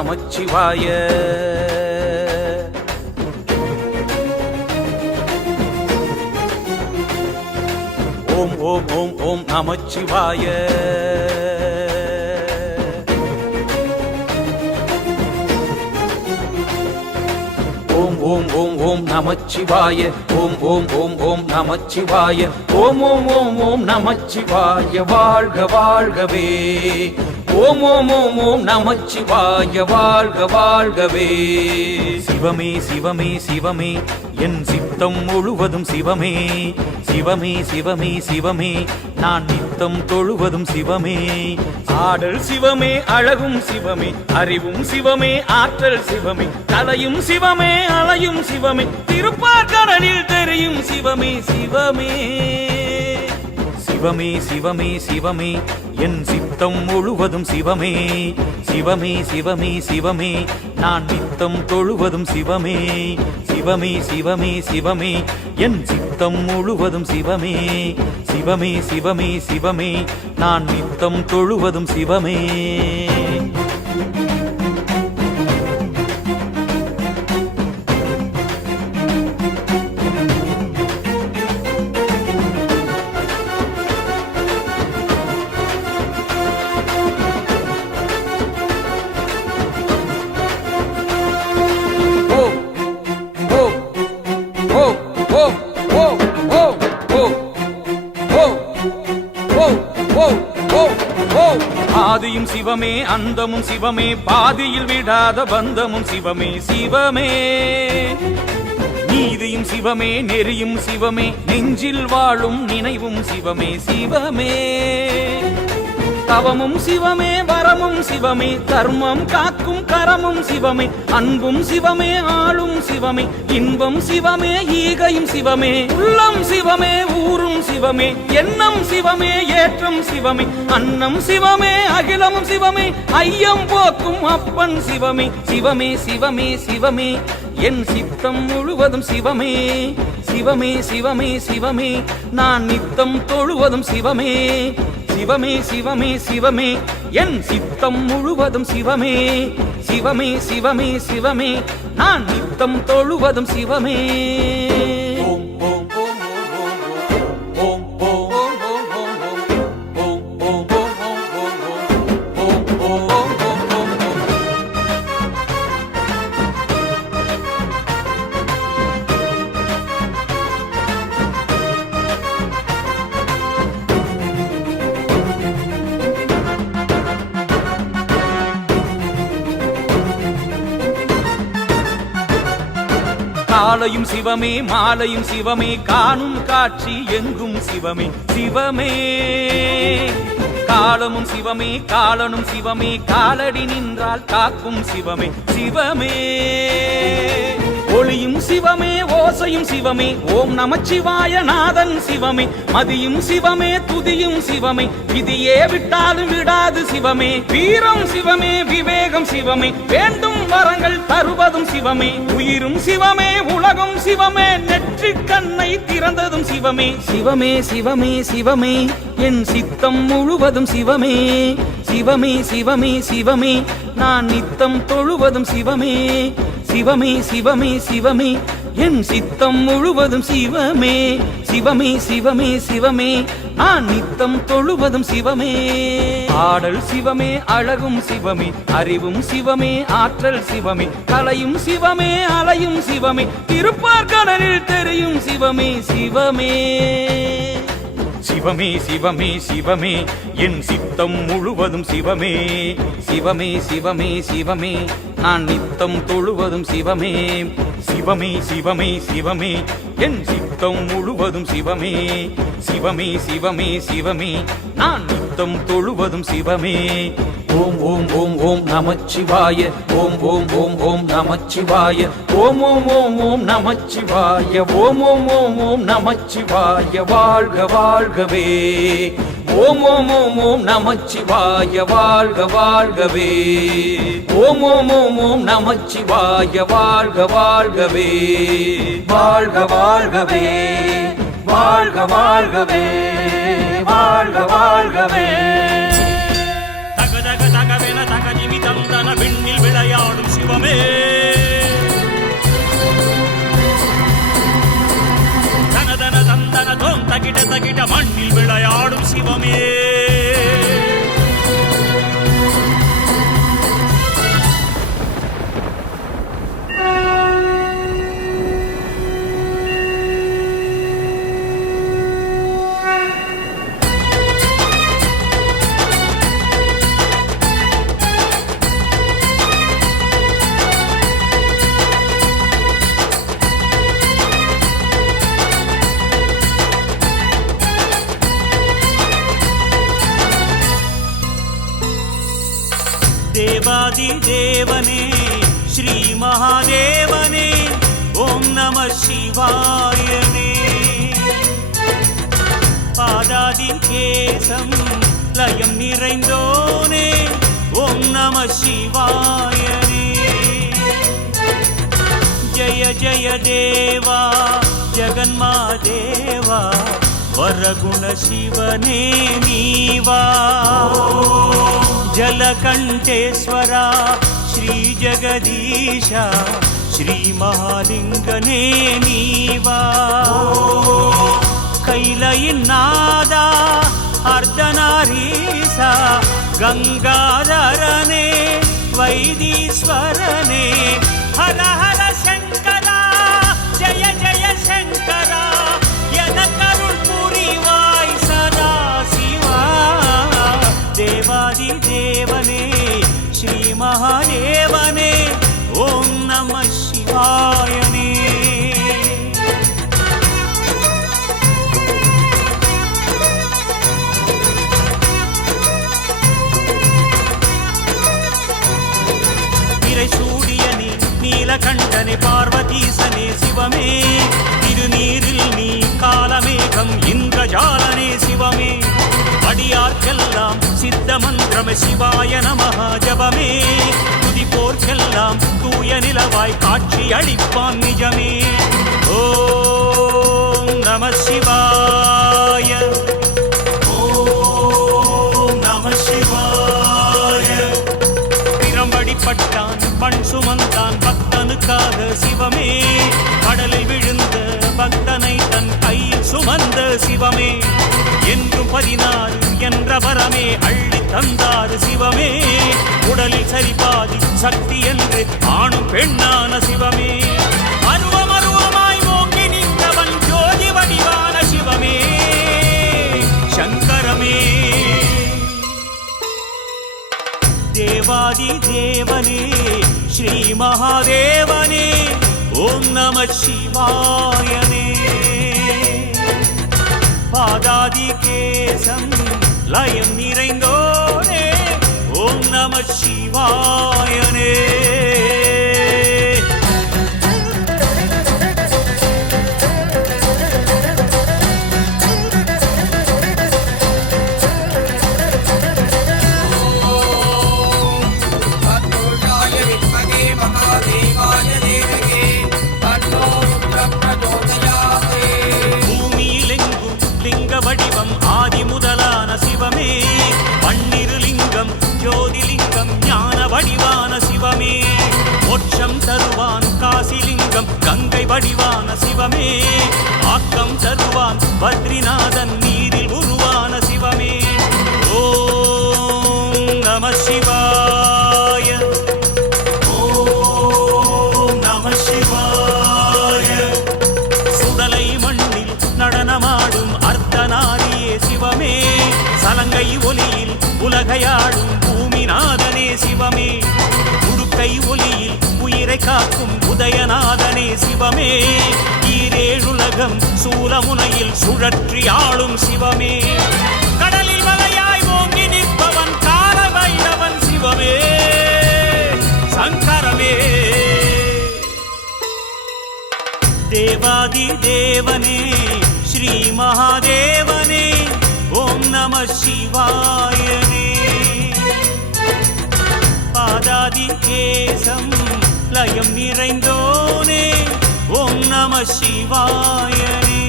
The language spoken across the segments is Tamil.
நமச்சிவாய ஓம் ஓம் ஓம் ஓம் நமச்சிவாய ஓம் ஓம் ஓம் ஓம் நமச்சிவாய ஓம் ஓம் ஓம் ஓம் நமச்சிவாய ஓம் ஓம் ஓம் ஓம் நமச்சிவாய வாழ்க வாழ்கவே. ஓம் ஓம் ஓம் ஓம் நமச்சிவாய. வாழ்க வாழ்கவே. சிவமே சிவமே சிவமே என் சித்தம் முழுவதும் சிவமே. சிவமே சிவமே சிவமே நான் நித்தம் தொழுவதும் சிவமே. ஆடல் சிவமே அழகும் சிவமே அறிவும் சிவமே ஆற்றல் சிவமே தலையும் சிவமே அலையும் சிவமே திருப்பார்கடலில் தெரியும் சிவமே சிவமே. சிவமே சிவமே சிவமே. என் சித்தம் முழுவதும் சிவமே. சிவமே சிவமே சிவமே. நான் நித்தம் தொழுவதும் சிவமே. சிவமே சிவமே சிவமே. என் சித்தம் முழுவதும் சிவமே. சிவமே சிவமே சிவமே. நான் நித்தம் தொழுவதும் சிவமே. ஆதியும் சிவமே அந்தமும் சிவமே பாதியில் விடாத பந்தமும் சிவமே சிவமே. நீதியும் சிவமே நெறியும் சிவமே நெஞ்சில் வாழும் நினைவும் சிவமே சிவமே. தவமும் சிவமே வரமும் சிவமே கர்மம் காக்கும் கரமும் சிவமே அன்பும் சிவமே ஆளும் சிவமே இன்பம் சிவமே ஈகையும் சிவமே உள்ளம் சிவமே ஊரும் சிவமே எண்ணம் சிவமே ஏற்றம் சிவமே அன்னம் சிவமே அகிலமும் சிவமே ஐயம் போக்கும் அப்பன் சிவமே சிவமே சிவமே சிவமே என் சித்தம் முழுவதும் சிவமே சிவமே சிவமே சிவமே நான் நித்தம் தொழுவதும் சிவமே சிவமே சிவமே சிவமே. என் சித்தம் முழுவதும் சிவமே. சிவமே சிவமே சிவமே. நான் நித்தம் தொழுவதும் சிவமே. காலையும் சிவமே மாலையும் சிவமே காணும் காட்சி எங்கும் சிவமே சிவமே. காலமும் சிவமே காலனும் சிவமே காலடி நின்றால் காக்கும் சிவமே சிவமே. ஒளியும் சிவமே ஓசையும் சிவமே ஓம் நமச்சிவாய நாதன் சிவமே மதியும் சிவமே துதியும் சிவமே விதியே விட்டாலும் விடாது சிவமே வீரம் சிவமே விவேகம் சிவமே வேண்டும் வரங்கள் தருவதும் சிவமே. உயிரும் சிவமே உலகம் சிவமே. நெற்றி கண்ணை திறந்ததும் சிவமே. சிவமே சிவமே சிவமே. என் சித்தம் முழுவதும் சிவமே. சிவமே சிவமே சிவமே. நான் நித்தம் தொழுவதும் சிவமே. சிவமே சிவமே சிவமே. என் சித்தம் முழுவதும் சிவமே. சிவமே சிவமே சிவமே. நான் நித்தம் தொழுவதும் சிவமே. ஆடல் சிவமே அழகும் சிவமே. அறிவும் சிவமே ஆற்றல் சிவமே. கலையும் சிவமே அலையும் சிவமே. திருப்பார் கடலில் தெரியும் சிவமே சிவமே. சிவமே சிவமே சிவமே. என் சித்தம் முழுவதும் சிவமே. சிவமே சிவமே சிவமே. நான் நித்தம் தொழுவதும் சிவமே. சிவமே சிவமே சிவமே. என் சித்தம் முழுவதும் சிவமே. சிவமே சிவமே சிவமே. நான் நித்தம் தொழுவதும் சிவமே. ஓம் ஓம் ஓம் ஓம் நமச்சிவாய. ஓம் ஓம் ஓம் ஓம் நமச்சிவாய. ஓம் ஓம் ஓம் ஓம் நமச்சிவாய. ஓம் ஓம் ஓம் ஓம் நமச்சிவாய. வாழ்க வாழ்கவே. ஓம் ஓம் ஓம் ஓம் நமச்சிவாய வாழ்க வாழ்கவே. ஓம் ஓம் ஓம் ஓம் நமச்சிவாய வாழ்க வாழ்கவே. வாழ்க வாழ்கவே. வாழ்க வாழ்கவே. வாழ்க வாழ்கவே. தக தக தகவென தக நிமிதம் தன விண்ணில் விளையாடும் சிவமே. தகதோம் தகிட தகிட மண்ணில் விளையாடும் சிவமே. சிவாயனே பாதாதி கேசம் லயம் நிறைந்தோனே ஓம் நம சிவாயனே ஜய ஜய தேவா ஜகன்மாதேவா வரகுண சிவனே நீவா జలకంఠేశ్వర శ్రీ జగదీశ శ్రీ మహాలింగనే నీవా కైలయినాద అర్ధనారీస గంగాధరనే వైదీశ్వరనే హర கஜானனே சிவமே. அடியார்க்கெல்லாம் சித்த மந்திரமே. சிவாய நமஹ ஜபமே. துதிப்போர்க்கெல்லாம் தூய நிலவாய் காட்சி அளிப்பான் நிஜமே. ஓம் நம சிவாய. பட்டான் பண் சுமந்தான் பக்தனுக்காக சிவமே. சிவமே. என்றும் பதினாறு என்ற வரமே அள்ளி தந்தாறு சிவமே. உடலில் சரிபாதி சக்தி என்று ஆணும் பெண்ணான சிவமே. அருவம் அருவமாய் ஓங்கி நின்றவன் ஜோதி வடிவான சிவமே. சங்கரமே. தேவாதி தேவனே ஸ்ரீ மகாதேவனே ஓம் நம சிவாயனே பாதாதி கேசம் லயம் நிறைந்தோனே ஓம் நம சிவாயனே. சிவமே. உடுக்கை ஒலியில் உயிரை காக்கும் உதயநாதனே சிவமே. ஈரேழுலகம் சூலமுனையில் சுழற்றி ஆளும் சிவமே. கடலில் மலையாய் ஓங்கி நிற்பவன் கால வைரவன் சிவமே. சங்கரமே. தேவாதி தேவனே ஸ்ரீ மகாதேவனே ஓம் நம சிவாய பாதாதி கேசம் லயம் நிறைந்தோனே ஓம் நம சிவாயனே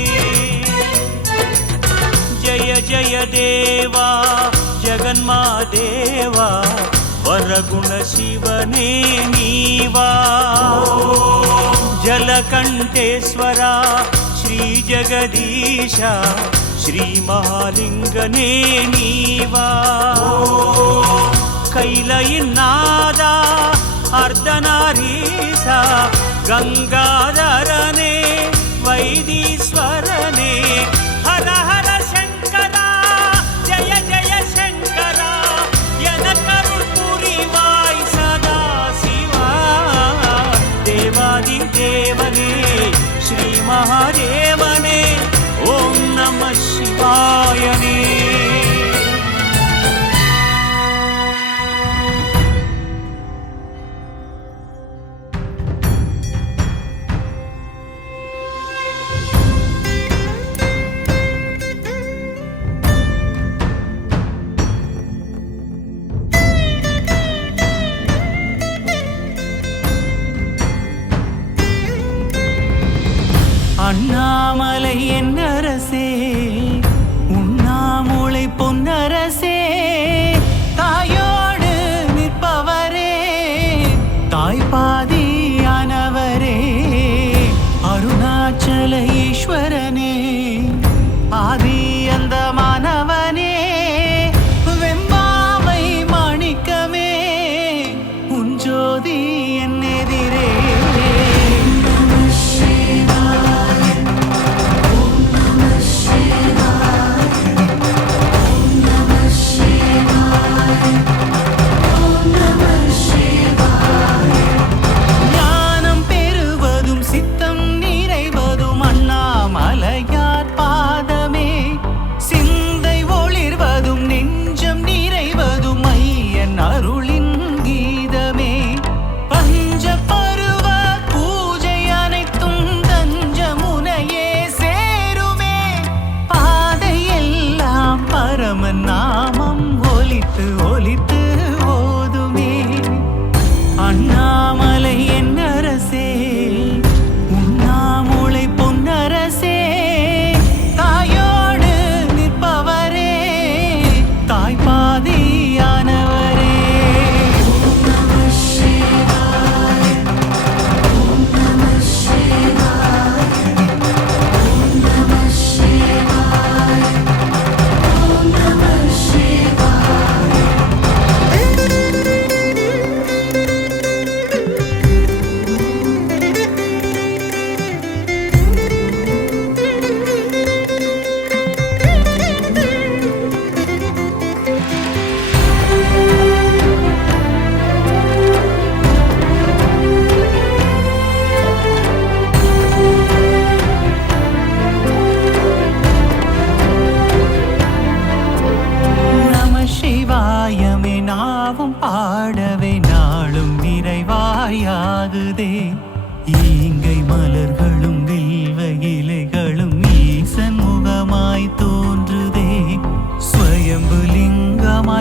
ஜய ஜய தேவா ஜெகன்மாதேவா వరగుణ శివనే నీవా జలకంఠేశ్వర శ్రీ జగదీశ శ్రీ మహాలింగనే నీవా கையில இன்னாதா அர்த்தநாரீசா கங்கா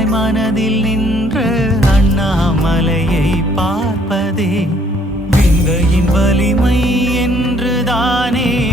அன்பாய் மனதில் நின்ற அண்ணாமலையை பார்ப்பதே விந்தையின் வலிமை என்றுதானே?